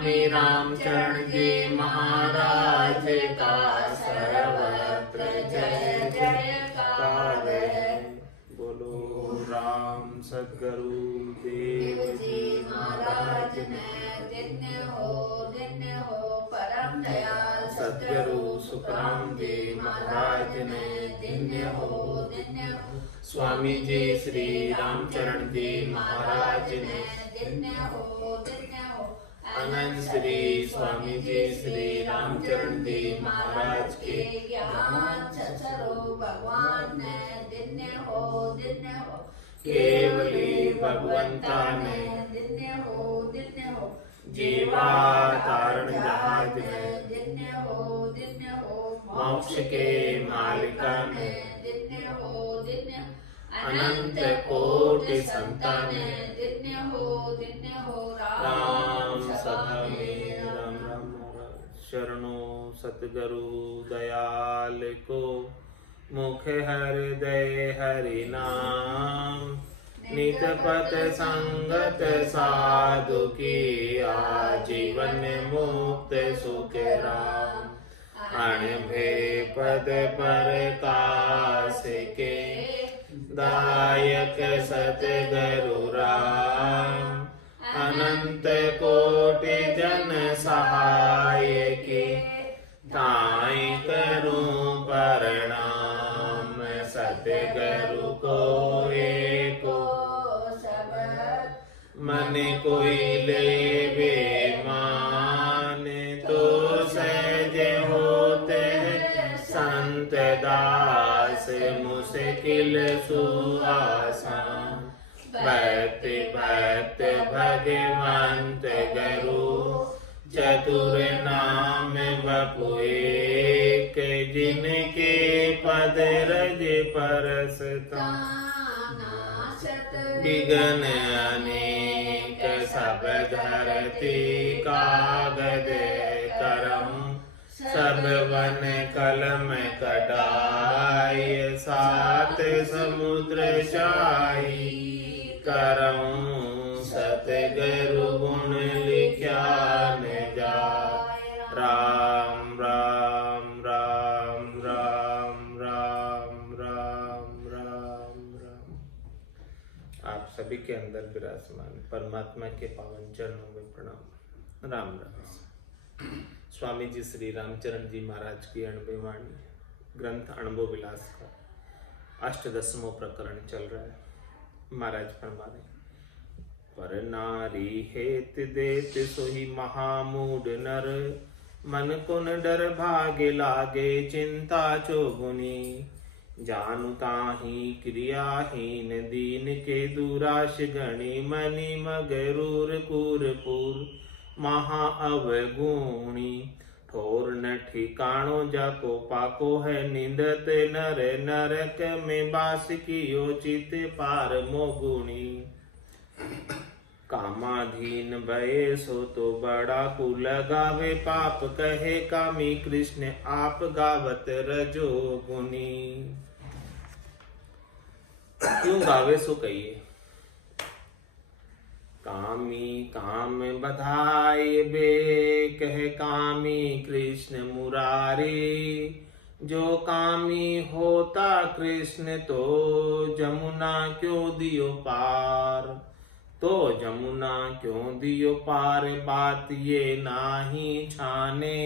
स्वामी रामचरण जी महाराज का सर्वत्र जय जयकार है। बोलो राम सद्गुरु देव जी महाराज ने धन्य हो परम दयाल सद्गुरु सुखराम जी महाराज ने धन्य हो। स्वामी जी श्री रामचरण जी महाराज ने धन्य हो। अनंत श्री स्वामी जी श्री रामचरण जी महाराज के ज्ञान ससरो भगवान ने धन्य हो। केवली भगवंता ने धन्य हो। जीवा तारण जहाज ने धन्य हो। मोक्ष के मालिका ने धन्य हो। अनंत कोटि संतान ने धन्य हो। राम सदा में राम राम शरणों सतगुरु दयाल को मुख हृदय हरि नाम नित पथ संगत साधु की आजीवन मुक्त सुख राम अणभे पद पर कास के दायक सतगुरु राम अनंत कोटि जन सहाय की ताई करूं प्रणाम सतगुरु को एको मन कोई लेवे मान तो सहज होते संत दास मुश्किल सुआसान भक्त भक्त भगवंत गुरु चतुर नाम बपु एक जिनके पद रज परसता विघ्न अनेक सब धरती कागद करम सब वन कलम कटाय सात समुद्र शाही करऊं सतगुरु गुण लिख्या न जाय। राम राम राम राम राम राम राम राम। आप सभी के अंदर विराजमान परमात्मा के पावन चरणों में प्रणाम। राम राम। स्वामी जी श्री रामचरण जी महाराज की 90वीं वाणी ग्रंथ अनुभव विलास का 8वां प्रकरण चल रहा है। महाराज फरमा रहे पर नारी हेत देत सोही महामूड नर मन कुन डर भागे लागे चिंता चौगुनी जानु ताही क्रियाहीन दीन के दुराश गणी मनि मगरूर कूरपुर महा अवगुणी ठोर न ठिकाणो जाको पाको है निंदत नर नरक में बास कियो चित पार मोगुणी कामाधीन भये सो तो बड़ा कु लगावे पाप कहे कामी कृष्ण आप गावत रजो गुनी। क्यों गावे सो कहिए कामी काम बधाए बे कह कामी कृष्ण मुरारी जो कामी होता कृष्ण तो जमुना क्यों दियो पार तो जमुना क्यों दियो पार बात ये नाही छाने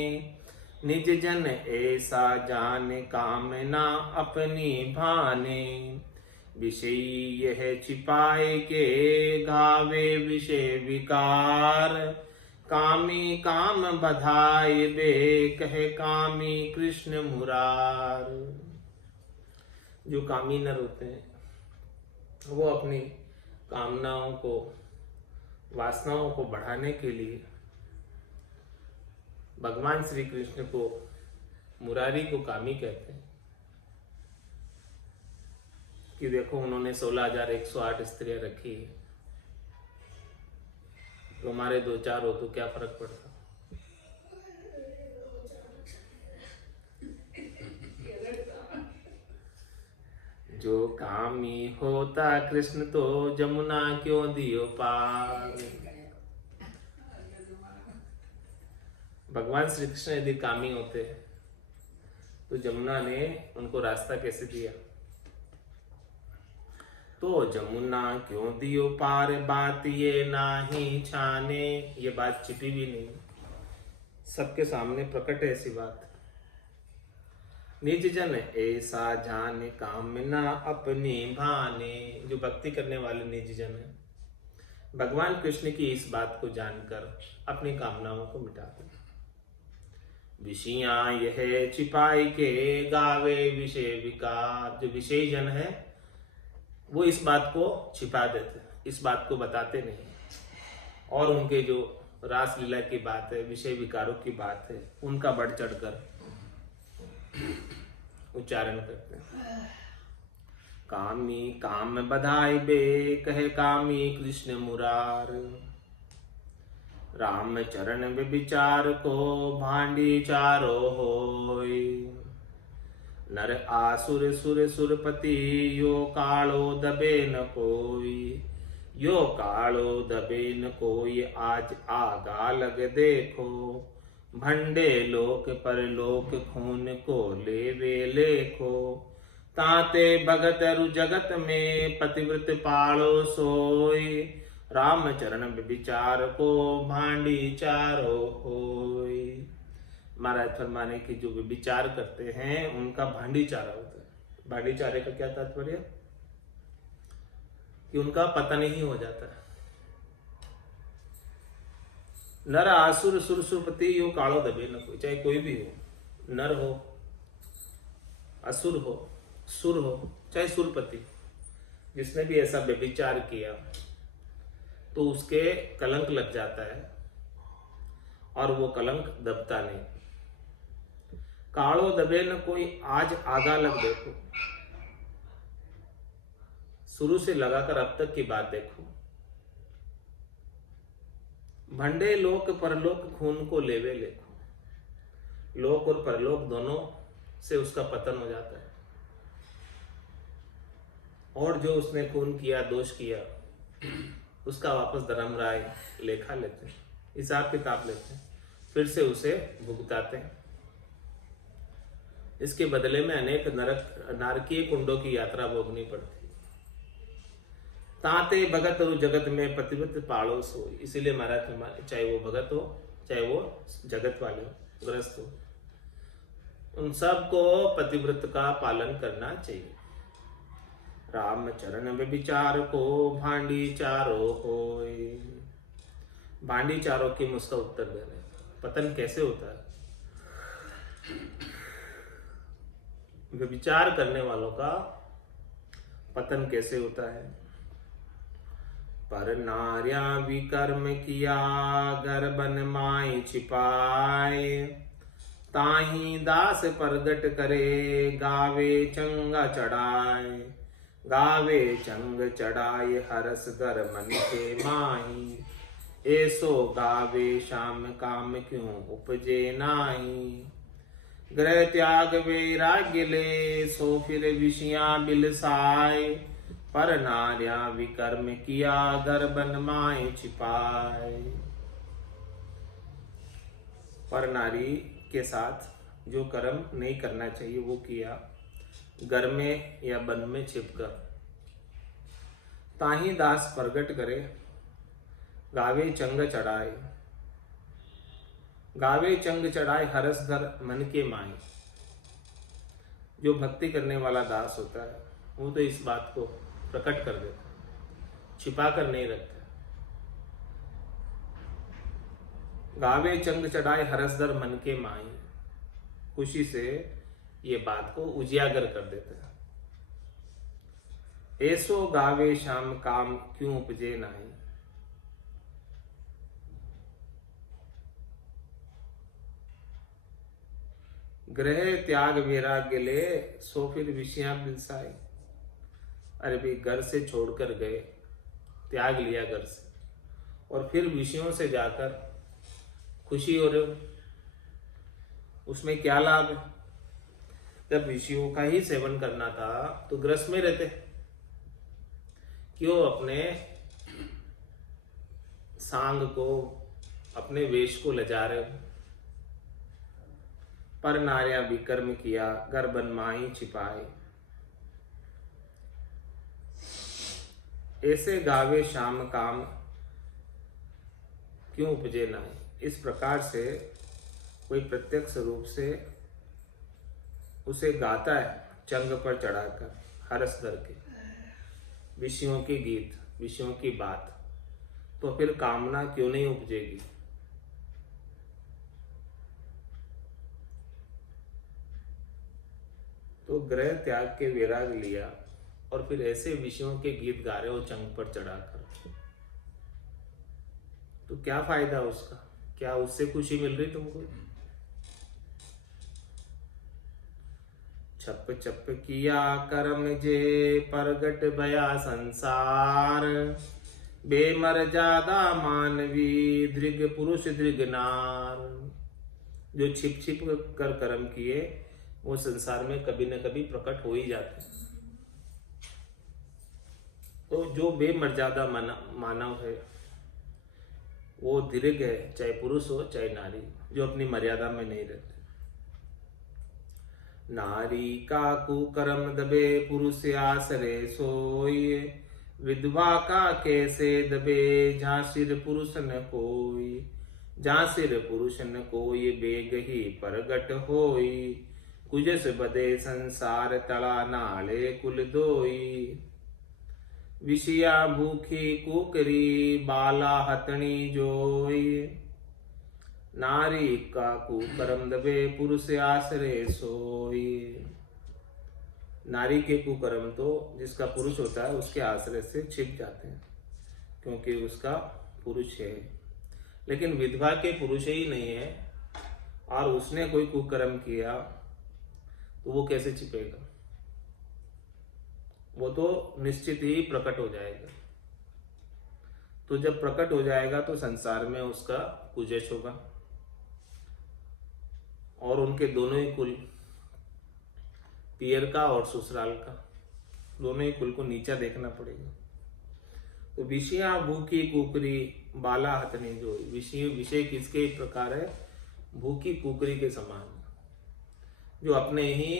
निज जन ऐसा जान कामना अपनी भाने विषय यह छिपाए के गावे विषय विकार कामी काम बधाए बे कहे कामी कृष्ण मुरार। जो कामी नर होते हैं वो अपनी कामनाओं को वासनाओं को बढ़ाने के लिए भगवान श्री कृष्ण को मुरारी को कामी कहते हैं कि देखो उन्होंने 16,108 स्त्रियां रखी है तो हमारे 2-4 हो तो क्या फर्क पड़ता। जो कामी होता कृष्ण तो जमुना क्यों दियो पार। भगवान श्री कृष्ण यदि कामी होते तो जमुना ने उनको रास्ता कैसे दिया? तो जमुना क्यों दियो पार, बात ये नाही छाने। ये बात छिपी भी नहीं, सबके सामने प्रकट है ऐसी बात। निज जन ऐसा जाने, कामना अपनी भाने। जो भक्ति करने वाले निज जन है, भगवान कृष्ण की इस बात को जानकर अपनी कामनाओं को मिटाते। विषया यह छिपाई के, गावे विषय विकार। जो विषय जन है वो इस बात को छिपा देते, इस बात को बताते नहीं, और उनके जो रासलीला की बात है, विषय विकारों की बात है, उनका बढ़ चढ़कर उच्चारण करते हैं। कामी काम बधाई बे, कहे कामी कृष्ण मुरार। राम चरण विचार को, भांडी चारो होय। नर आसुर सुर सुरपति, यो कालो दबे न कोई। यो कालो दबे न कोई, आज आगा लग देखो। भंडे लोक पर लोक, खून को लेवे लेखो। ताते भगत रु जगत में, पतिव्रत पालो सोय। राम चरण विचार को, भांडी चारो होय। महाराज फरमाने की जो विचार करते हैं उनका भांडी चारा होता है। भांडी चारे का क्या तात्पर्य? कि उनका पतन ही हो जाता है। नर आसुर सुर सुरपति, यो कालो दबे न कोई। चाहे कोई भी हो, नर हो, असुर हो, सुर हो, चाहे सुरपति, जिसने भी ऐसा व्यभिचार किया तो उसके कलंक लग जाता है, और वो कलंक दबता नहीं। कालो दबे न कोई, आज आगा लग देखो। शुरू से लगाकर अब तक की बात देखो। भंडे लोक परलोक, खून को लेवे लेखो। लोक और परलोक दोनों से उसका पतन हो जाता है, और जो उसने खून किया, दोष किया, उसका वापस धर्मराय लेखा लेते हैं, हिसाब किताब लेते हैं, फिर से उसे भुगताते हैं। इसके बदले में अनेक नारकीय कुंडों की यात्रा भोगनी पड़ती। ताते भगत और जगत में, पतिव्रत पालो सोई। इसीलिए महाराज, चाहे वो भगत हो, चाहे वो जगत वाले हो, ग्रस्त हो, उन सबको पतिव्रत का पालन करना चाहिए। राम चरण विचार को, भांडी चारो होय। भांडी चारों की मुझका उत्तर दे रहे। पतन कैसे होता है? विचार करने वालों का पतन कैसे होता है? पर नार्या विकर्म किया, गर्भन माई छिपाए। ताही दास प्रगट करे, गावे चंगा चढ़ाए। गावे चंग चढ़ाए, हरस गर मन के माही। ऐसो गावे श्याम, काम क्यों उपजे नाही। ग्रह त्याग वैराग्य ले, सो फिर विषया बिलसाए। पर नार्या विकर्म किया, गर्भन माए छिपाए। पर नारी के साथ जो कर्म नहीं करना चाहिए वो किया, घर में या वन में छिपकर। ताही दास प्रगट करे, गावे चंग चढ़ाए। गावे चंग चढ़ाए, हरस धर मन के माए। जो भक्ति करने वाला दास होता है वो तो इस बात को प्रकट कर देता है, छिपा कर नहीं रखता। गावे चंग चढ़ाए, हरस धर मन के माए। खुशी से ये बात को उजियागर कर देता है। ऐसो गावे श्याम, काम क्यों उपजे नाही। ग्रह त्याग वैराग्य ले, सो फिर विषया बिलसाए। अरे भाई, घर से छोड़कर गए, त्याग लिया घर से, और फिर विषयों से जाकर खुशी हो रहे हो, उसमें क्या लाभ है? जब विषयों का ही सेवन करना था तो ग्रस में रहते, क्यों अपने सांग को, अपने वेश को लजा रहे हो? पर नार्या विकर्म किया, गर्भन माही छिपाए। ऐसे गावे श्याम काम, क्यों उपजे नाई। इस प्रकार से कोई प्रत्यक्ष रूप से उसे गाता है चंग पर चढ़ाकर, हरस धर के, विषयों के गीत, विषयों की बात, तो फिर कामना क्यों नहीं उपजेगी। तो ग्रह त्याग के विराग लिया और फिर ऐसे विषयों के गीत गा रहे हो चंग पर चढ़ाकर, तो क्या फायदा उसका, क्या उससे खुशी मिल रही तुमको। छप छप किया कर्म जे, परगट भया संसार, बेमर्यादा मानवी, दृग पुरुष दृग नार। जो छिप छिप कर कर्म किए वो संसार में कभी न कभी प्रकट हो ही जाते हैं। तो जो बेमर्यादा मानव है वो दृग है, चाहे पुरुष हो चाहे नारी, जो अपनी मर्यादा में नहीं रहते। नारी का कुकर्म दबे, पुरुष आसरे सोई, विधवा का कैसे दबे, जहाँ सिर पुरुष न कोई। जहाँ सिर पुरुष न कोई, बेग ही परगट होई, कुजस बदे संसार, तड़ा नाले कुल दोई। विषया भूखी कुकरी, बाला हतनी जोई, नारी का कुकर्म दबे, पुरुष आश्रय सोई। नारी के कुकर्म तो जिसका पुरुष होता है उसके आश्रय से छिप जाते हैं, क्योंकि उसका पुरुष है। लेकिन विधवा के पुरुष ही नहीं है और उसने कोई कुकर्म किया तो वो कैसे छिपेगा, वो तो निश्चित ही प्रकट हो जाएगा। तो जब प्रकट हो जाएगा तो संसार में उसका कुजश होगा और उनके दोनों ही कुल, पियर का और ससुराल का, दोनों ही कुल को नीचा देखना पड़ेगा। तो विषया भूखी कुकरी, बाला हथनी जो, विषय किसके प्रकार है, भूखी कुकरी के समान, जो अपने ही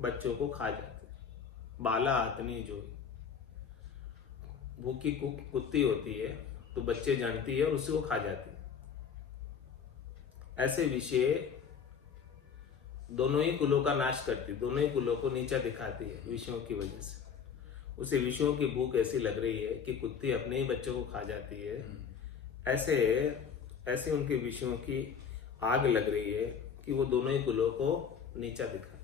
बच्चों को खा जाते। बाला हथनी जो, भूखी कुत्ती होती है तो बच्चे जानती है और उसी को खा जाती है। ऐसे विषय दोनों ही कुलों का नाश करती, दोनों ही कुलों को नीचा दिखाती है विषयों की वजह से। उसे विषयों की भूख ऐसी लग रही है कि कुत्ती अपने ही बच्चों को खा जाती है, ऐसे उनके विषयों की आग लग रही है कि वो दोनों ही कुलों को नीचा दिखाती।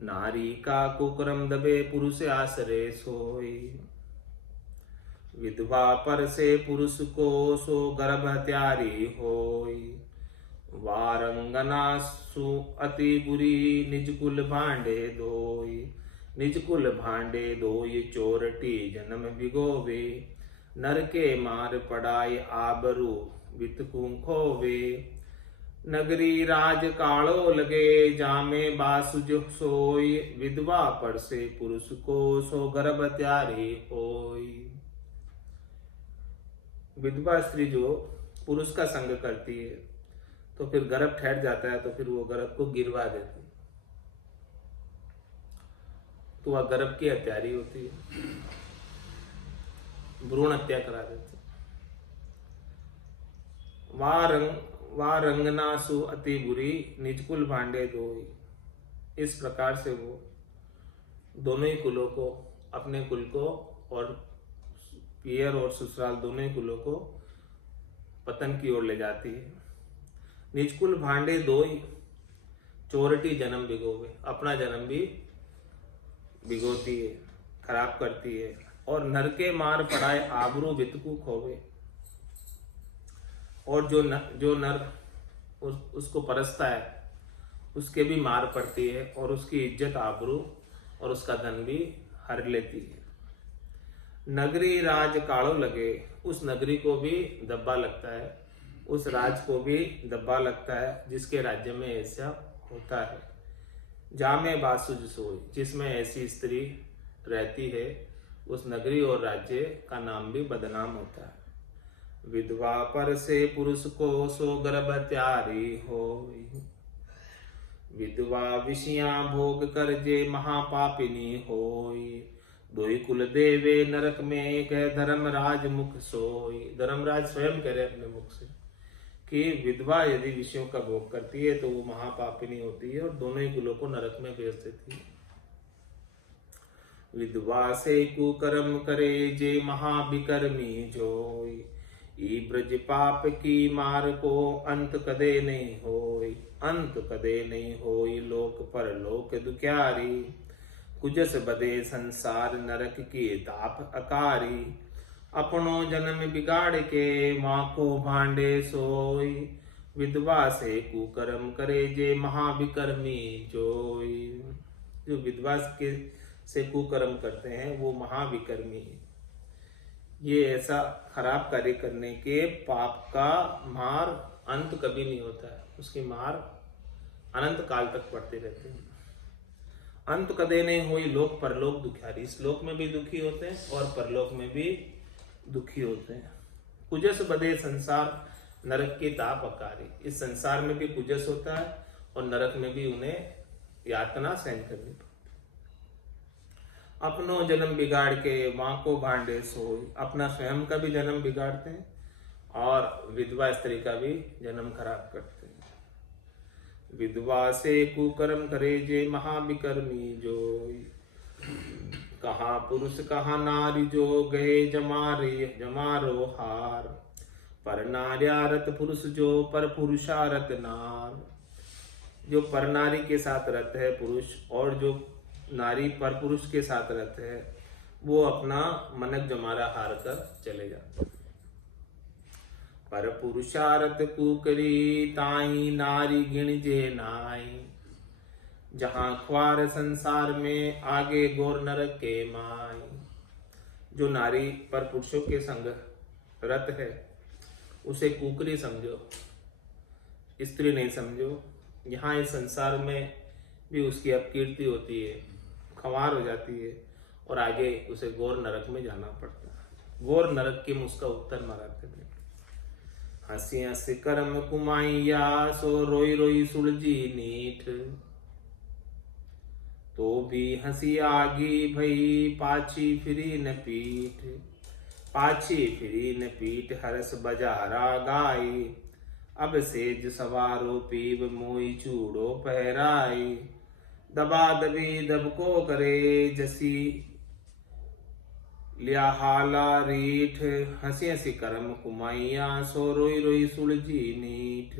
नारी का कुकर्म दबे, पुरुष आश्रय सोई, विधवा पर से पुरुष को, सो गर्भ हत्यारी होई। वारंगना सु अति बुरी, निज कुल भांडे धोई, निज कुल भांडे धोई, चोरटी जन्म बिगोवे। नर के मार पड़ाई, आबरू बितकू खोवे। नगरी राज कालो लगे, जामे बासुज सोई, विधवा पर से पुरुष को, सो गर्भ त्यारी होई। विधवा स्त्री जो पुरुष का संग करती है तो फिर गर्भ ठहर जाता है, तो फिर वो गर्भ को गिरवा देती है, तो वह गर्भ की हत्यारी होती है, भ्रूण हत्या करा देती है। वाह रंगनासु अति बुरी, निजकुल भांडे धोई। इस प्रकार से वो दोनों ही कुलों को, अपने कुल को और पियर और ससुराल दोनों ही कुलों को पतन की ओर ले जाती है। निजकुल भांडे धोई, चोरटी जन्म भिगोवे, अपना जन्म भी भिगोती है, खराब करती है। और नर के मार पड़ाए, आबरू बितकू खोवे। और जो नर उसको परसता है उसके भी मार पड़ती है और उसकी इज्जत, आबरू और उसका धन भी हर लेती है। नगरी राज काड़ो लगे, उस नगरी को भी दब्बा लगता है, उस राज को भी दब्बा लगता है जिसके राज्य में ऐसा होता है। जामे बासुज सोई, जिसमें ऐसी स्त्री रहती है उस नगरी और राज्य का नाम भी बदनाम होता है। विधवा पर से पुरुष को सो गर्भ त्यारी होई। विधवा विषयां भोग कर जे महापापिनी होई। दोई कुल देवे नरक में कह धर्मराज मुख सोई। धर्मराज स्वयं कह रहे अपने मुख से कि विधवा यदि विषयों का भोग करती है तो वो महापापिनी होती है और दोनों ही कुलों को नरक में भेज देती है। विधवा से कुकर्म करे जे महाविकर्मी जोई। ई ब्रज पाप की मार को अंत कदे नहीं होई। अंत कदे नहीं होई लोक पर लोक दुख्यारी। कुजस बदे संसार नरक की ताप अकारी। अपनो जन्म बिगाड़ के माँ को भांडे सोई। विधवा से कुकर्म करे जे महाविकर्मी जोई। जो विधवा के से कुकर्म करते हैं वो महाविकर्मी है। ये ऐसा खराब कार्य करने के पाप का मार अंत कभी नहीं होता है, उसकी मार अनंत काल तक पड़ते रहते हैं। अंत कदे नहीं हुई लोक परलोक दुखियारी। इस लोक में भी दुखी होते हैं और परलोक में भी दुखी होते हैं। कुजस बदे संसार नरक की ताप अकारी। इस संसार में भी कुजस होता है और नरक में भी उन्हें यातना सहन करनी पड़ती। अपनो जन्म बिगाड़ के माँ को भांडे सोई। अपना स्वयं का भी जन्म बिगाड़ते हैं और विधवा स्त्री का भी जन्म खराब करते हैं। विधवा से कुकर्म करे जे महाविकर्मी जोई। कहाँ पुरुष कहाँ नारी जो गए जमारो हार। पर नार्यारत पुरुष जो पर पुरुषारत नार। जो पर नारी के साथ रहते हैं पुरुष और जो नारी पर पुरुष के साथ रहते हैं वो अपना मनक जमारा हार कर चले जाते हैं। पर पुरुषारत कुकरी ताई नारी गिण जे नाई। जहां ख्वार संसार में आगे गोर नरक के माई। जो नारी पर पुरुषों के संग रत है उसे कुकरी समझो, स्त्री नहीं समझो। यहाँ इस संसार में भी उसकी अपकीर्ति होती है, खंवार हो जाती है और आगे उसे गौर नरक में जाना पड़ता है। गौर नरक की उसका उत्तर मराते थे। हंसी हंसी कर्म कुमाइया सो रोई रोई सुलझी नीठ। तो भी हंसी आगी भई पाछी फिरी न पीठ। पाछी फिरी न पीठ हरस बजारा गाई। अब सेज सवारो पीव मोई चूड़ो पहराई। दबा दबी दबको करे जसी लिया हाला रीठ। हंसी हंसी कर्म कुमाइया सो रोई रोई सुलझी नीठ।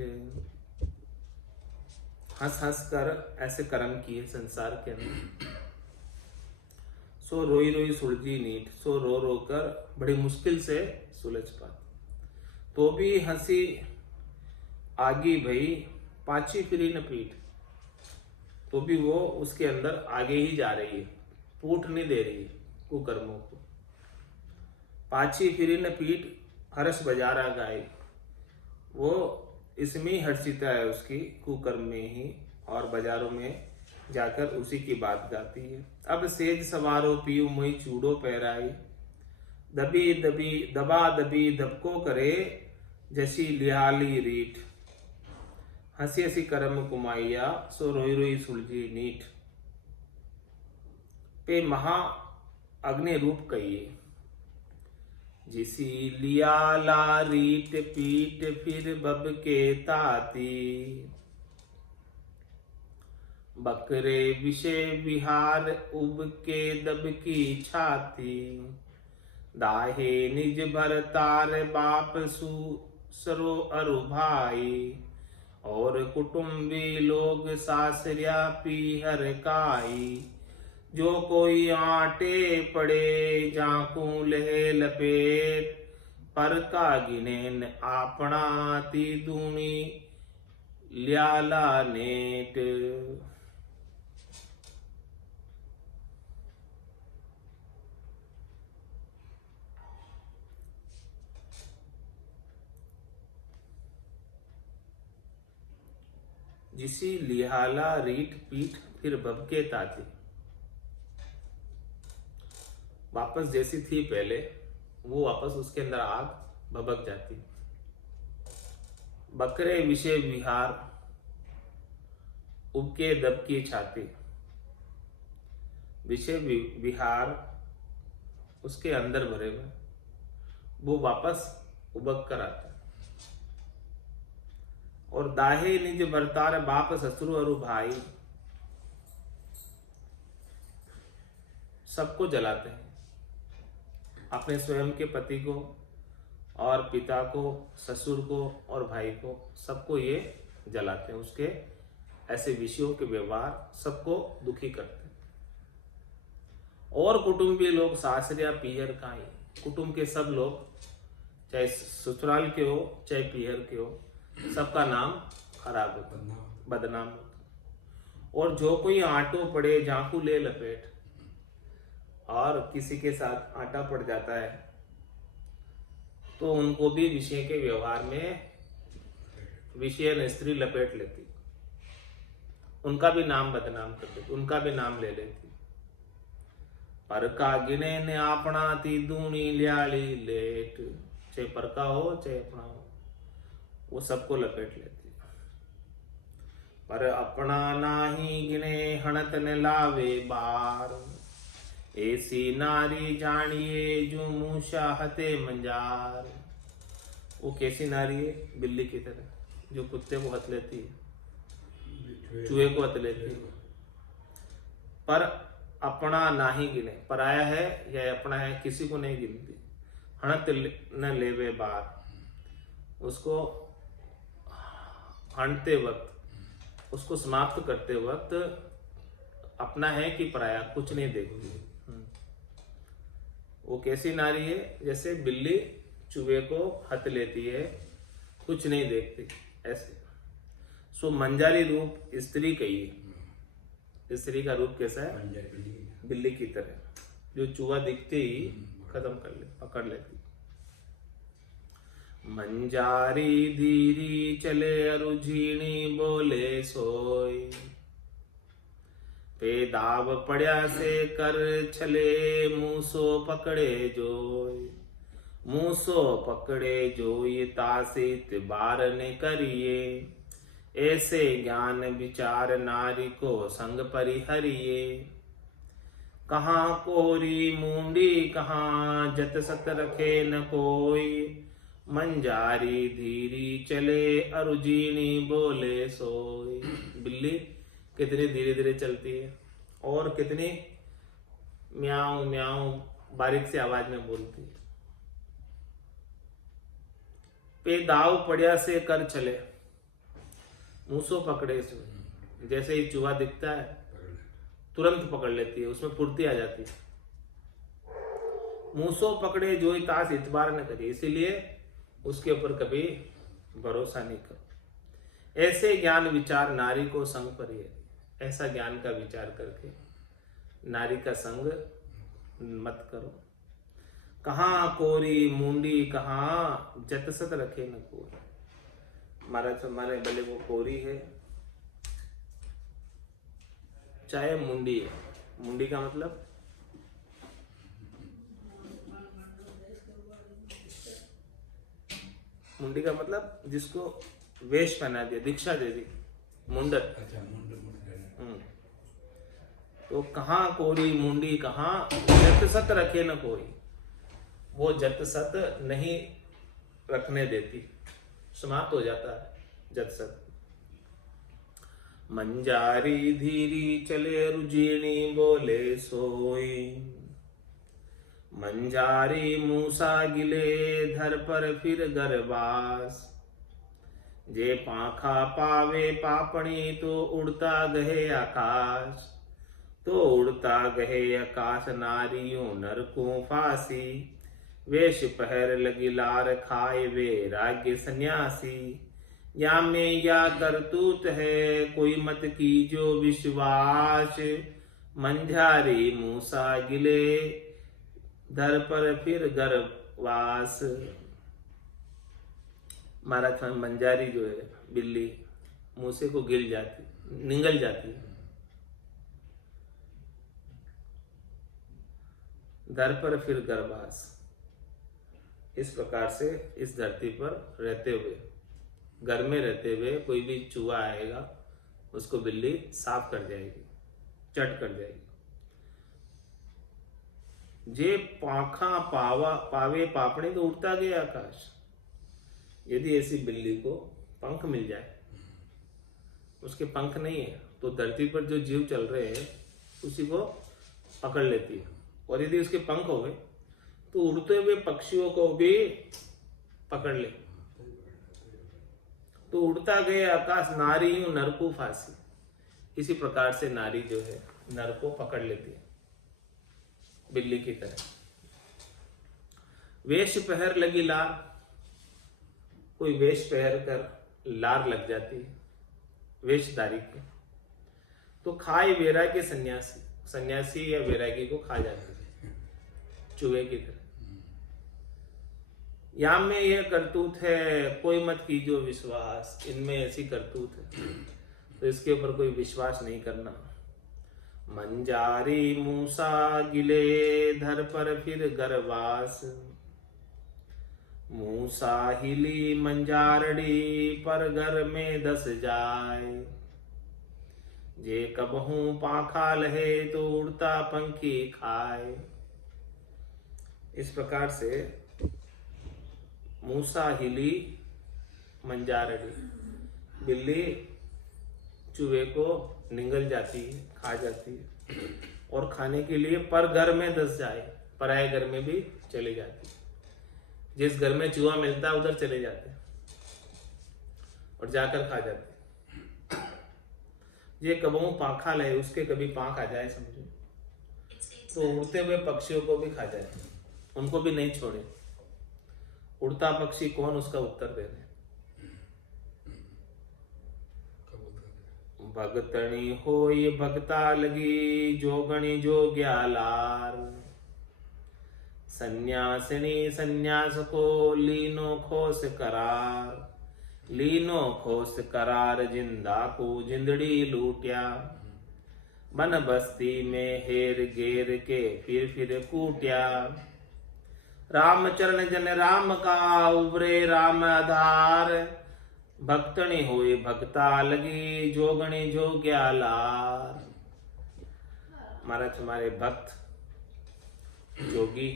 हंस हंस कर ऐसे कर्म किए संसार के अंदर सो रोई रोई सुलझी नीठ। सो रो रो कर बड़ी मुश्किल से सुलझ पाती। तो भी हंसी आगी भई पाछी फिरी न पीठ। तो भी वो उसके अंदर आगे ही जा रही है, फूट नहीं दे रही है कुकर्मों को। पाछी फिरी न पीठ हर्ष बजारा गाय। वो इसमें ही हर्षिता है उसकी कुकर्म में ही और बाजारों में जाकर उसी की बात गाती है। अब सेज सवारो पीऊ मोई चूड़ो पहराई। दबी दबी दबा दबी दबको करे जसी लिहाली रीठ। हंसी हंसी कर्म कुमाइया सो रोई रोई सुलझी नीठ। पे महा अग्नि रूप कहिए। जिसी लिया ला रीट पीट फिर बब के ताती। बकरे विषय विहार उब के दब की छाती। दाहे निज भर तार बाप सरो अरु भाई। और कुटुंबी लोग सासरिया पीहर काई। जो कोई आटे पड़े जाकू लहे लपेट। पर का गिनेन आपना ती दूनी ल्याला नेट। जिसी लिहाला रीठ पीठ फिर भबके ताती। वापस जैसी थी पहले वो वापस उसके अंदर आग भबक जाती। बकरे विषय विहार, उबके दबकी छाती। विषय विहार उसके अंदर भरे हुए, वो वापस उबक कर आता है। और दाहे निज बरतार बाप ससुर और भाई, सबको जलाते हैं, अपने स्वयं के पति को और पिता को, ससुर को और भाई को, सबको ये जलाते हैं। उसके ऐसे विषयों के व्यवहार सबको दुखी करते हैं। और कुटुंबी लोग सासरिया पीहर का ही, कुटुंब के सब लोग, चाहे ससुराल के हो चाहे पीहर के हो, सबका नाम खराब होता, बदनाम होता। और जो कोई आटो पड़े झांकू ले लपेट, और किसी के साथ आटा पड़ जाता है तो उनको भी विषय के व्यवहार में विषय स्त्री लपेट लेती, उनका भी नाम बदनाम कर देती, उनका भी नाम ले लेती। पर का गिने ने अपना ती दूनी ल्याली लेट, चाहे पर का हो चाहे अपना हो, वो सबको लपेट लेती। पर अपना नाही गिने हणत ने लावे बार, ऐसी नारी जानिए जो मूषा हते मंजार। वो कैसी नारी है? बिल्ली की तरह, जो कुत्ते को हथ लेती है, चूहे को हथ लेती है। पर अपना नहीं गिने, पराया है या अपना है किसी को नहीं गिनती। हणत न लेवे बार, उसको हणते वक्त, उसको समाप्त करते वक्त अपना है कि पराया कुछ नहीं देखती। वो कैसी नारी है? जैसे बिल्ली चूहे को हथ लेती है, कुछ नहीं देखती, ऐसे। सो मंजारी रूप स्त्री का ही है। स्त्री का रूप कैसा है? बिल्ली की तरह, जो चूहा दिखते ही खत्म कर ले, पकड़ लेती। मंजारी धीरी चले अरुझीणी बोले सोई, पे दाव पड़या से कर छले मूसो पकड़े जोई। मूसो पकड़े जोई तासित बार ने करिए, ऐसे ज्ञान विचार नारी को संग परिहरिए। कहाँ कोरी मूंडी कहाँ जत सत रखे न कोई, मंजारी धीरी चले अरुजीनी बोले सोई। बिल्ली कितनी धीरे धीरे चलती है और कितनी म्याऊं म्याऊं बारीक सी आवाज में बोलती है। पे दाव पड़िया से कर चले, मूसो पकड़े से, जैसे ही चूहा दिखता है तुरंत पकड़ लेती है, उसमें फुर्ती आ जाती है। मूसो पकड़े जो ताश इतबार न करे, इसीलिए उसके ऊपर कभी भरोसा नहीं करो। ऐसे ज्ञान विचार नारी को संग परिहरिए, ऐसा ज्ञान का विचार करके नारी का संग मत करो। कहाँ कोरी मूंडी कहाँ जत सत रखे न कोई। महाराज हमारे भले वो कोरी है चाहे मुंडी है। मुंडी का मतलब जिसको वेश पहना दिया, दीक्षा दे दी, मुंडन। तो कहाँ कोरी मुंडी कहाँ जत सत रखे न कोई, वो जत सत नहीं रखने देती, समाप्त हो जाता है जत सत। मंजारी धीरी चले रुजीणी बोले सोई, मंजारी मूसा गिले धर पर फिर गरबास। जे पाखा पावे पापणी तो उड़ता गहे आकाश, तो उड़ता गहे आकाश नारियों नर को फांसी। वेश पहर लगी लार खाए वे राज्य सन्यासी, या में या करतूत है कोई मत की जो विश्वास। मंझारी मूसा गिले धर पर फिर गर्भवास। महाराज मंजारी जो है बिल्ली मूसे को गिल जाती, निगल जाती है, धर पर फिर गर्भवास। इस प्रकार से इस धरती पर रहते हुए, घर में रहते हुए कोई भी चूहा आएगा उसको बिल्ली साफ कर जाएगी, चट कर जाएगी। जे पाखा पावा पावे पापड़े तो उड़ता गया आकाश। यदि ऐसी बिल्ली को पंख मिल जाए, उसके पंख नहीं है तो धरती पर जो जीव चल रहे हैं उसी को पकड़ लेती है। और यदि उसके पंख हो गए तो उड़ते हुए पक्षियों को भी पकड़ ले। तो उड़ता गया आकाश, नारी यूं नर को फांसी। इसी प्रकार से नारी जो है नर को पकड़ लेती है बिल्ली की तरह। वेश पहर लगी लार, कोई वेश पहर कर लार लग जाती है वेशधारी के, तो खाए वैराग्य सन्यासी, सन्यासी या वैरागी को खा जाती है चूहे की तरह। या में यह करतूत है, कोई मत कीजिए विश्वास, इनमें ऐसी करतूत है तो इसके ऊपर कोई विश्वास नहीं करना। मंजारी मूसा गिले धर पर फिर गरवास, मूसा हिली मंजारड़ी पर घर में दस जाए। जे कबहू पाखा लहे तो उड़ता पंखी खाए। इस प्रकार से मूसा हिली मंजारड़ी, बिल्ली चूहे को निगल जाती है, खा जाती है। और खाने के लिए पर घर में दस जाए, पराये घर में भी चली जाती है। जिस घर में चूहा मिलता है उधर चले जाते हैं और जाकर खा जाते हैं। ये कबहू पाखा लहे, उसके कभी पांख आ जाए समझो तो उड़ते हुए पक्षियों को भी खा जाए, उनको भी नहीं छोड़े। उड़ता पक्षी कौन, उसका उत्तर दे रहे। भगतनी होय भगता लगी, जोगणी जोग्या लार। सन्यासिनी सन्यास को लीनो खोस करार, लीनो खोस करार जिंदा को जिंदड़ी लूटिया। बन बस्ती में हेर गेर के फिर कूटिया। राम चरण जन राम का उबरे राम आधार। भक्तनी हुई भक्ता लगी, जोगणी जोग्या लार। महाराज हमारे भक्त, जोगी,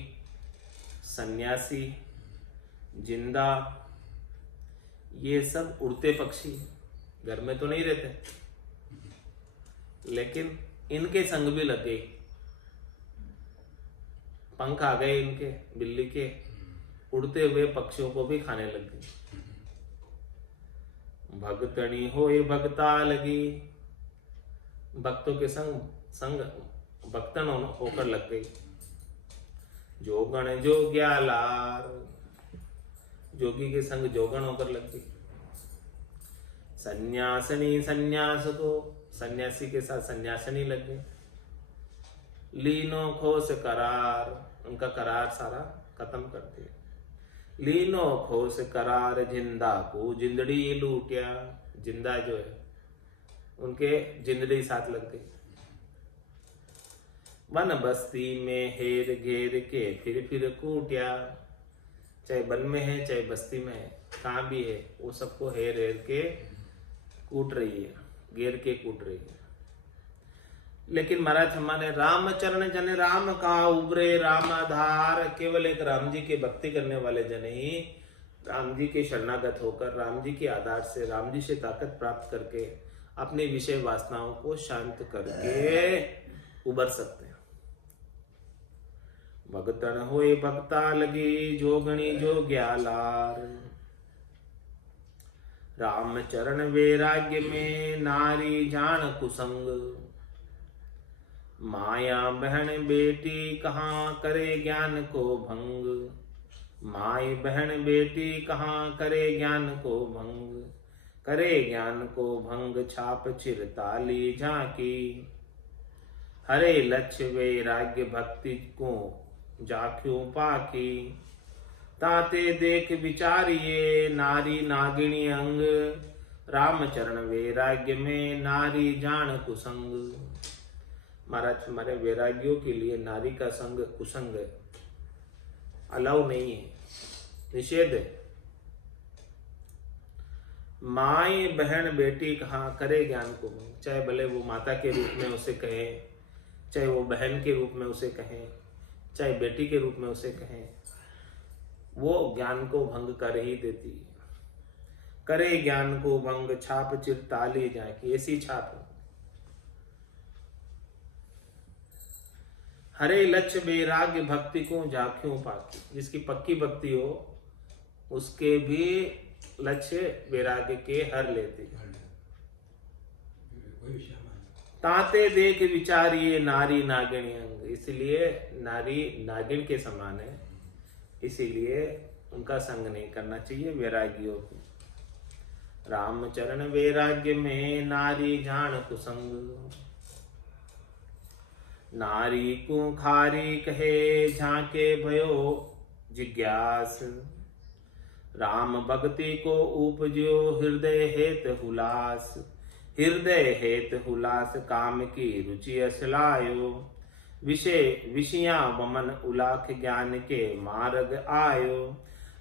सन्यासी, जिंदा, ये सब उड़ते पक्षी घर में तो नहीं रहते, लेकिन इनके संग भी लग गई। पंख आ गए इनके बिल्ली के, उड़ते हुए पक्षियों को भी खाने लग गई। भगतनी होए भगता लगी, भक्तों के संग भक्तन होकर लग गई। जोगण जोग्या लार, जोगी के संग जोगण होकर लग गई। सन्यासिनी सन्यास को, सन्यासी के साथ सन्यासिनी लग गई। लीनो खोस करार, उनका करार सारा खत्म कर दिया। लीनो खोस करार जिंदा को जिंदड़ी लूटिया, जिंदा जो है उनके जिंदड़ी साथ लग गई। वन बस्ती में हेर घेर के फिर कूटिया, चाहे वन में है चाहे बस्ती में है, कहाँ भी है वो सबको हेर हेर के कूट रही है, घेर के कूट रही है। लेकिन महाराज हमारे राम चरण जन राम का उबरे राम आधार, केवल एक राम जी के भक्ति करने वाले जन ही राम जी के शरणागत होकर, राम जी के आधार से, राम जी से ताकत प्राप्त करके अपनी विषय वासनाओं को शांत करके उबर सकते हैं। भगतन होए भक्ता लगी, जोगणी जोग्या लार। राम चरण वैराग्य में नारी जान कुसंग। माया बहन बेटी कहाँ करे ज्ञान को भंग। माई बहन बेटी कहाँ करे ज्ञान को भंग। करे ज्ञान को भंग छाप चिरताली झांकी। हरे लक्ष्य वैराग्य भक्ति को जाक्यों पाकी। ताते देख विचारिये नारी नागिणी अंग। रामचरण वैराग्य में नारी जान कुसंग। महाराज हमारे वैराग्यों के लिए नारी का संग कुसंग अलाउ नहीं है। निषेध है। माई बहन बेटी कहाँ करे ज्ञान को भंग, चाहे भले वो माता के रूप में उसे कहे, चाहे वो बहन के रूप में उसे कहें, चाहे बेटी के रूप में उसे कहें, वो ज्ञान को भंग कर ही देती है। करे ज्ञान को भंग छाप चिर ताली जाए की ऐसी छाप। हरे लक्ष्य वैराग्य भक्ति को झांकियों पाकी, जिसकी पक्की भक्ति हो उसके भी लक्ष्य वैराग्य के हर लेती। ताते देख विचारिए नारी नागिनी अंग, इसलिए नारी नागिन के समान है, इसीलिए उनका संग नहीं करना चाहिए वैरागियों को। रामचरण वैराग्य में नारी जान कुसंग, नारी को खारी कहे झांके भयो जिज्ञास। राम भक्ति को उपजो हृदय हेत हुलास, हृदय हेत हुलास काम की रुचि असलायो। विषया वमन उलाख ज्ञान के मार्ग आयो।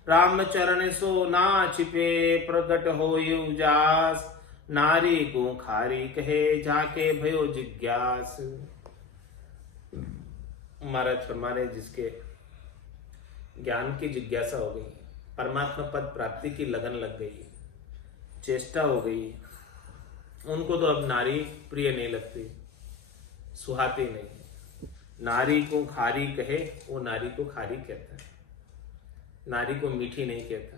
रामचरण सो ना छिपे प्रगट होय उजास, नारी को खारी कहे जाके भयो जिज्ञास। महाराज फरमाने जिसके ज्ञान की जिज्ञासा हो गई, परमात्मा पद प्राप्ति की लगन लग गई, चेष्टा हो गई, उनको तो अब नारी प्रिय नहीं लगती, सुहाती नहीं। नारी को खारी कहे, वो नारी को खारी कहता है, नारी को मीठी नहीं कहता।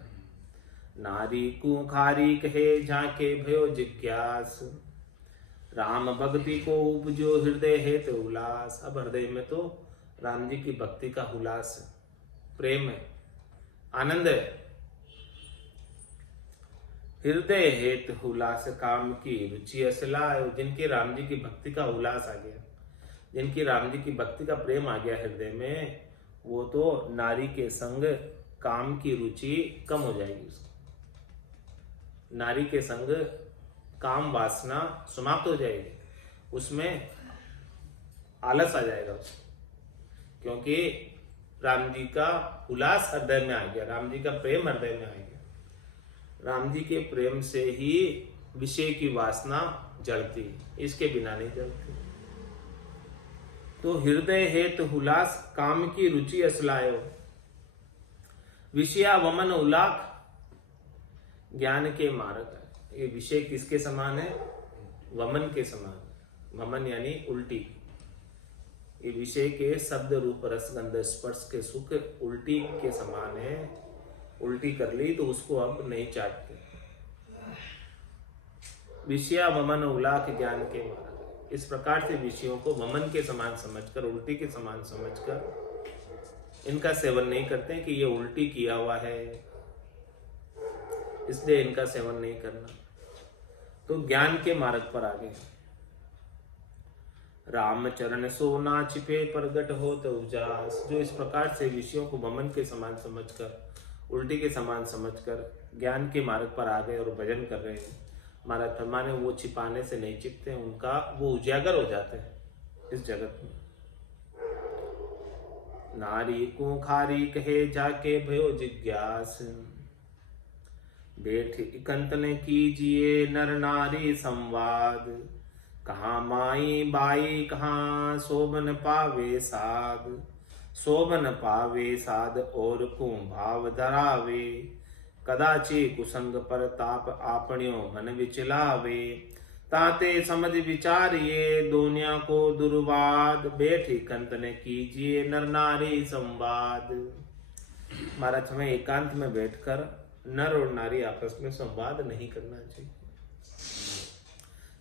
नारी को खारी कहे झांके भयो जिज्ञास। राम भक्ति को उपजो हृदय हेत उल्लास। अब हृदय में तो राम जी की भक्ति का उल्लास है, प्रेम है, आनंद है। हृदय हेत उल्लास काम की रुचि असलायो, जिनके राम जी की भक्ति का उल्लास आ गया, जिनकी राम जी की भक्ति का प्रेम आ गया हृदय में, वो तो नारी के संग काम की रुचि कम हो जाएगी उसको। नारी के संग काम वासना समाप्त हो जाएगी, उसमें आलस आ जाएगा उसको, क्योंकि राम जी का उल्लास हृदय में आ गया, राम जी का प्रेम हृदय में आ गया। राम जी के प्रेम से ही विषय की वासना जलती, इसके बिना नहीं जलती। तो हृदय हेत हुलास काम की रुचि असलायो। विषया वमन उलाख ज्ञान के मार्ग। ये विषय किसके समान है? वमन के समान। वमन यानी उल्टी। ये विषय के शब्द रूप रस गंध स्पर्श के सुख उल्टी के समान है। उल्टी कर ली तो उसको अब नहीं चाटते। विषया वमन उलाख ज्ञान के मार्ग। इस प्रकार से विषयों को वमन के समान समझकर, उल्टी के समान समझकर इनका सेवन नहीं करते कि ये उल्टी किया हुआ है, इसलिए इनका सेवन नहीं करना। तो ज्ञान के मार्ग पर आ गए। रामचरण सो ना छिपे प्रगट हो तो उजास। जो इस प्रकार से विषयों को वमन के समान समझकर, उल्टी के समान समझकर ज्ञान के मार्ग पर आ गए और भजन कर रहे हैं, महाराज फरमाने वो छिपाने से नहीं छिपते, उनका वो उजागर हो जाते हैं इस जगत में। नारी को खारी कहे जाके भयो जिज्ञास। बैठ इकंत ने कीजिए नर नारी संवाद। कहाँ माई बाई कहाँ शोभन पावे साध। शोभन पावे साध और को भाव धरावे। कदाचि कुसंग पर ताप आपण्यो मन विचलावे। ताते समझ विचारिए दुनिया को दुर्वाद। बैठी कंत ने कीजिए नर नारी संवाद। महाराज हमें एकांत में बैठकर नर और नारी आपस में संवाद नहीं करना चाहिए।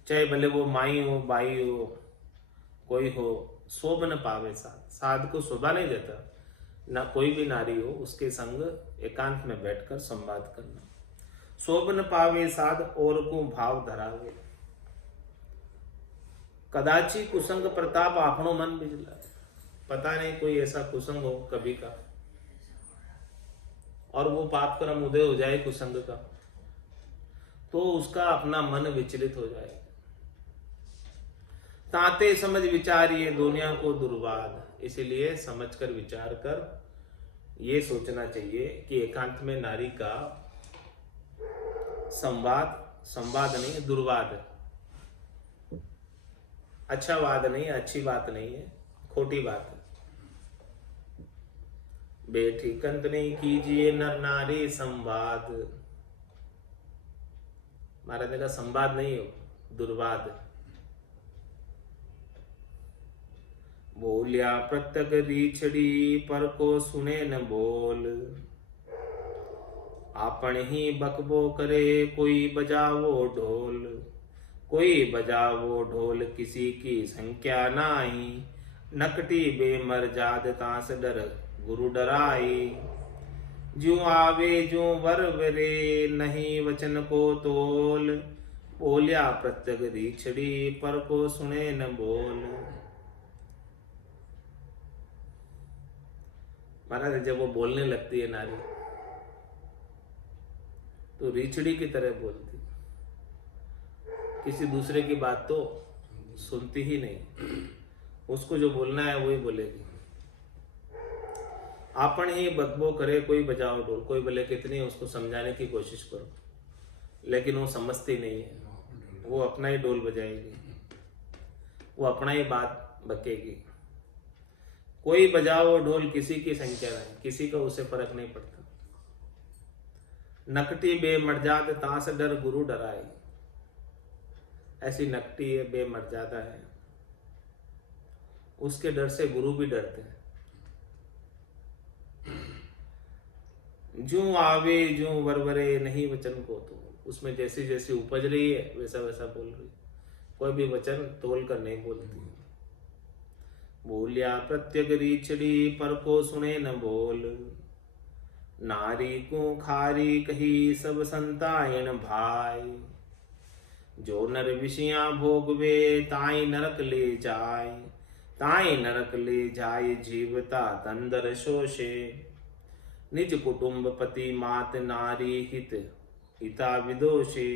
चाहे भले वो माई हो, बाई हो, कोई हो, शोभन पावे साध। साध को शोभा नहीं देता, ना कोई भी नारी हो उसके संग एकांत में बैठकर संवाद करना। शोभन पावे साध और को भाव धरावे। कदाची कुसंग प्रताप आपनो मन बिजला। पता नहीं कोई ऐसा कुसंग हो कभी का और वो पाप कर्म उदय हो जाए कुसंग का, तो उसका अपना मन विचलित हो जाए। ताते समझ विचारिए दुनिया को दुर्वाद। इसीलिए समझकर विचार कर ये सोचना चाहिए कि एकांत में नारी का संवाद नहीं, दुर्वाद, अच्छा वाद नहीं, अच्छी बात नहीं है, खोटी बात है। बेटी कंत नहीं कीजिए नर नारी संवाद। महाराज ने कहा संवाद नहीं हो, दुर्वाद। बोलिया प्रत्यक रीछड़ी पर को सुने न बोल, आपन ही बकबो करे कोई बजावो ढोल, कोई बजावो ढोल किसी की संख्या नाही, नकटी बेमर्जाद तास डर गुरु डराई, ज्यों आवे ज्यों वर वरे नहीं वचन को तोल, बोलिया प्रत्यक रीछड़ी पर को सुने न बोल। महाराज जब वो बोलने लगती है नारी तो रीछड़ी की तरह बोलती, किसी दूसरे की बात तो सुनती ही नहीं, उसको जो बोलना है वही बोलेगी। आपन ही बकबो करे कोई बजाओ ढोल, कोई बोले कितनी उसको समझाने की कोशिश करो, लेकिन वो समझती नहीं है, वो अपना ही ढोल बजाएगी, वो अपना ही बात बकेगी। कोई बजाओ ढोल किसी की संख्या नहीं, किसी का उसे फर्क नहीं पड़ता। नकटी बेमर्जाद तास डर गुरु डराए, ऐसी नकटी है, बेमर्यादा है, उसके डर से गुरु भी डरते हैं। जो आवे जो वरवरे नहीं वचन को तो, उसमें जैसी जैसी उपज रही है वैसा वैसा बोल रही, कोई भी वचन तोल कर नहीं बोलती। बोलिया प्रत्यक रीछड़ी पर को सुने न बोल, नारी को खारी कही सब संतायन भाई, जो नर विषया भोगवे ताई नरक ले जाय, ताई नरक ले जाय जीवता तंदर शोषे, निज कुटुंब पति मात नारी हित हिता विदोषे,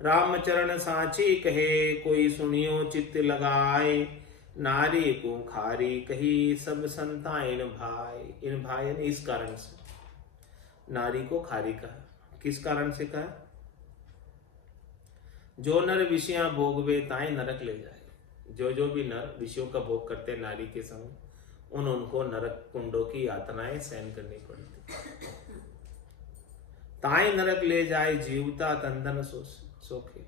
रामचरण साची कहे कोई सुनियो चित्त लगाए, नारी को खारी कही सब संताइन भाई। इन भाई ने इस कारण से नारी को खारी कहा। किस कारण से कहा? जो नर विषया भोगवे ताई नरक ले जाए, जो जो भी नर विषयों का भोग करते नारी के संग, उनको नरक कुंडों की यातनाएं सहन करनी पड़ती। ताई नरक ले जाए जीवता तंदन सोखे,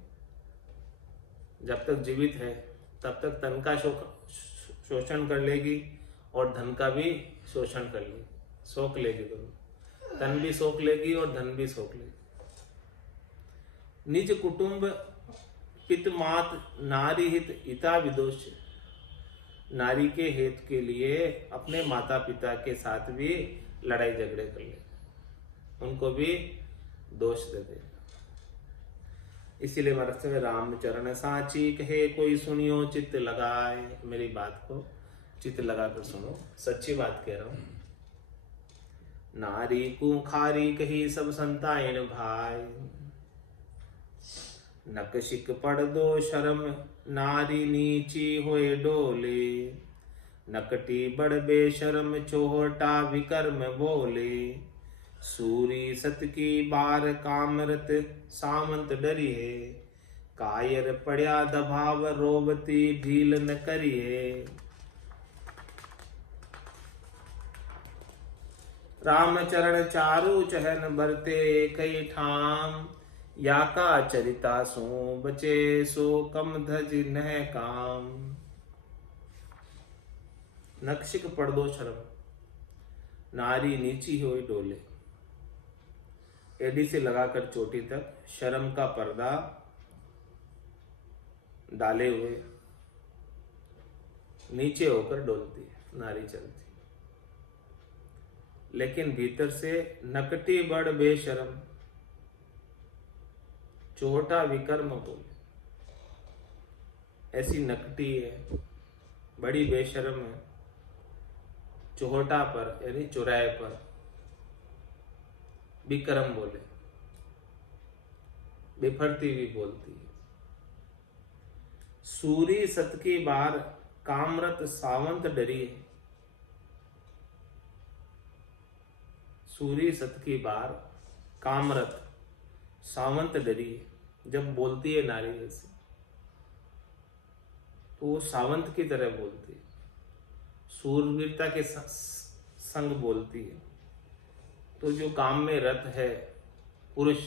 जब तक जीवित है तब तक तन का शोषण कर लेगी और धन का भी शोषण कर लेगी, सोख लेगी दोनों, तन भी सोख लेगी और धन भी सोख लेगी। निज कुटुंब पित मात नारी हित हिता विदोष, नारी के हित के लिए अपने माता पिता के साथ भी लड़ाई झगड़े कर ले, उनको भी दोष दे दे। इसीलिए महाराज में रामचरण साची कहे कोई सुनियो चित्त लगाए, मेरी बात को चित्त लगा कर सुनो, सच्ची बात कह रहा हूं। नारी को खारी कही सब संतायन भाई, नकशिक पड़ दो शर्म नारी नीची होए डोले, नकटी बड़ बेशर्म चोहटा विकर्म बोले, सूरी सत की बार कामरत सामंत डरिए, कायर पड़या दभाव रोबती ढील न करिए। रामचरण चारु चहन बरते कई ठाम, या का चरिता सो बचे सो कम धज नह काम। नक्शिक पड़दो शर्म, नारी नीची हुई डोले, एडी से लगाकर चोटी तक शर्म का पर्दा डाले हुए नीचे होकर डोलती है, नारी चलती। लेकिन भीतर से नकटी बड़ बेशरम चोटा विकर्म बोले, ऐसी नकटी है, बड़ी बेशरम है, चोहटा पर यानी चौराहे पर विक्रम बोले, बिफरती हुई बोलती है। सूरी सत की बार कामरत सावंत डरी है, सूरी सत की बार कामरत सावंत डरी। जब बोलती है नारी ऐसे तो वो सावंत की तरह बोलती है, सूरवीरता के संग बोलती है। तो जो काम में रत है पुरुष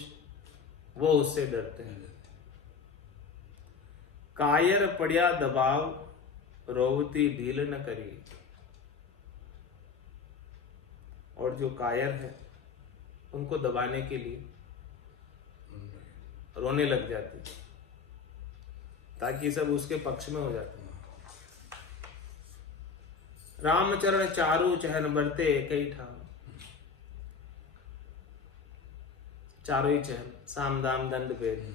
वो उससे डरते हैं। कायर पड़िया दबाव रोवती ढील न करी। और जो कायर है उनको दबाने के लिए रोने लग जाती ताकि सब उसके पक्ष में हो जाते। रामचरण चारू चहन बरते कई ठाम। चारों ही चहन साम दाम दंड भेद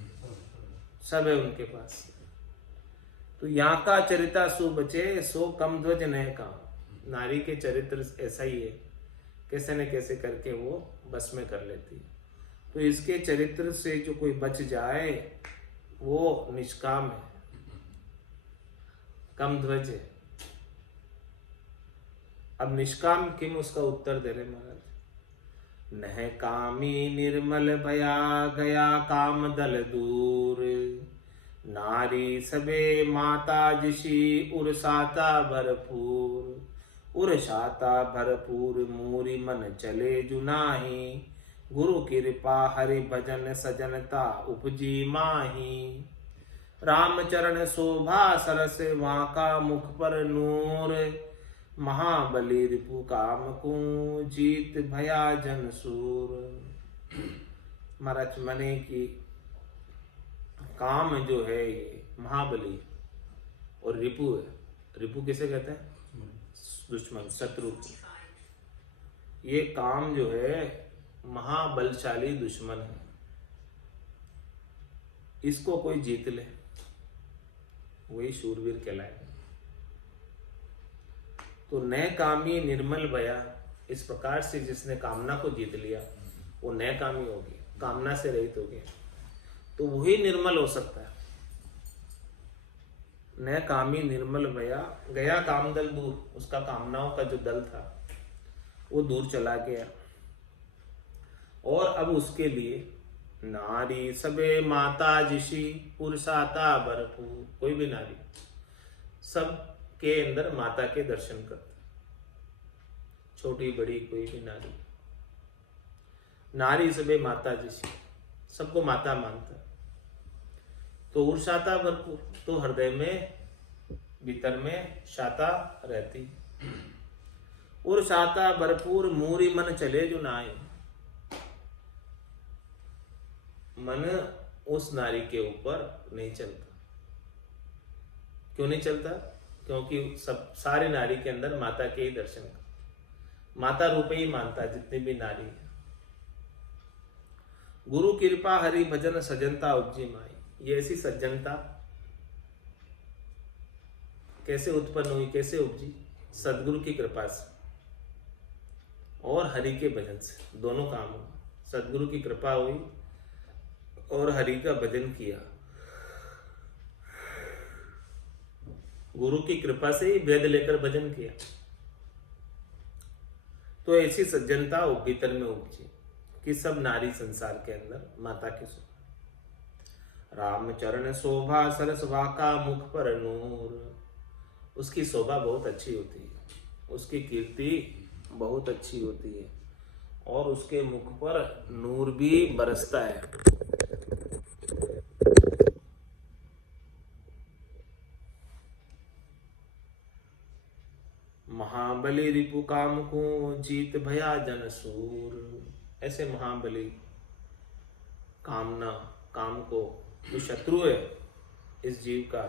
सब है उनके पास। तो यहाँ का चरिता सु बचे सो कम ध्वज नह काम। नारी के चरित्र ऐसा ही है, कैसे न कैसे करके वो बस में कर लेती है। तो इसके चरित्र से जो कोई बच जाए वो निष्काम है, कम ध्वज है। अब निष्काम किम उसका उत्तर दे रहे महाराज। नह कामी निर्मल भया गया काम दल दूर। नारी सबे माता जिशी उर्साता भरपूर। उर्साता भरपूर मूरी मन चले जुनाही। गुरु कृपा हरि भजन सजनता उपजी माही। रामचरण शोभा सरस वाका मुख पर नूर। महाबली रिपु काम को जीत भया जन सूर। महाराज मने की काम जो है ये महाबली और रिपु है। रिपु किसे कहते हैं? दुश्मन, शत्रु। ये काम जो है महाबलशाली दुश्मन है, इसको कोई जीत ले वही शूरवीर कहलाएगा। तो नए कामी निर्मल भया, इस प्रकार से जिसने कामना को जीत लिया वो नए कामी हो गया, कामना से रहित हो गया, तो वही निर्मल हो सकता है। नए कामी निर्मल भया गया काम दल दूर। उसका कामनाओं का जो दल था वो दूर चला गया। और अब उसके लिए नारी सबे माता जिशी पुरुषाता भरपूर। कोई भी नारी सब के अंदर माता के दर्शन करता, छोटी बड़ी कोई भी नारी। नारी सबे माता जिशी, सबको माता मानता। तो उर्षाता भरपूर, तो हृदय में भीतर में शाता रहती। उर्षाता भरपूर मूरी मन चले जो नाई। मन उस नारी के ऊपर नहीं चलता। क्यों नहीं चलता? क्योंकि सब सारी नारी के अंदर माता के ही दर्शन कर, माता रूप ही मानता जितनी भी नारी है। गुरु कृपा हरि भजन सज्जनता उपजी माई। ये ऐसी सज्जनता कैसे उत्पन्न हुई, कैसे उपजी? सदगुरु की कृपा से और हरि के भजन से, दोनों काम हुआ। सदगुरु की कृपा हुई और हरि का भजन किया। गुरु की कृपा से ही वेद लेकर भजन किया। तो ऐसी सज्जनता भीतर में उपजी कि सब नारी संसार के अंदर माता की शोभा। रामचरण शोभा सरस वाका मुख पर नूर। उसकी शोभा बहुत अच्छी होती है, उसकी कीर्ति बहुत अच्छी होती है और उसके मुख पर नूर भी बरसता है। महाबली रिपु काम को जीत भया जन सूर। ऐसे महाबली कामना, काम को, जो शत्रु है इस जीव का,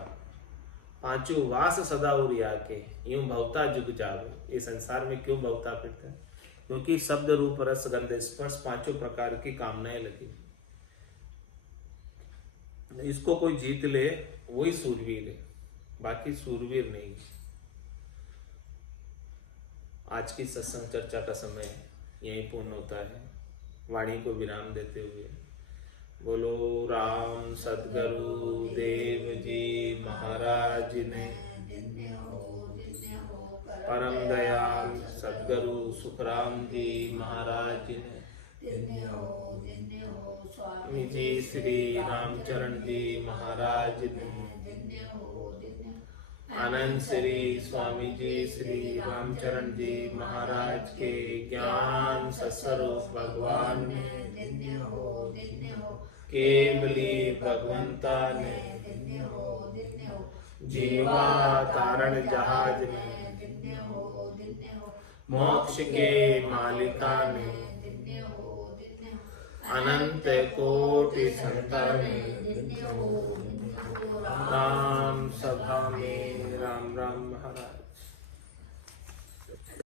पांचों वास सदा उरिया के यूं भवता जुग जावे। ये संसार में क्यों भवता फिरता है? क्योंकि शब्द रूप रस गंध स्पर्श पांचों प्रकार की कामनाएं लगी। इसको कोई जीत ले वही सूरवीर है, बाकी सूरवीर नहीं। आज की सत्संग चर्चा का समय यही पूर्ण होता है। वाणी को विराम देते हुए बोलो राम सद्गुरु देव जी महाराज ने। परम दयाल सदगुरु सुखराम जी महाराज ने, स्वामी जी श्री रामचरण जी महाराज ने, आनंद श्री स्वामी जी श्री रामचरण जी महाराज के ज्ञान सत्स्वरूप भगवान ने, केवली भगवंता ने, जीवा तारण जहाज ने, मोक्ष के मालिका ने, अनंत कोटि संताने, राम सभा में राम राम महाराज।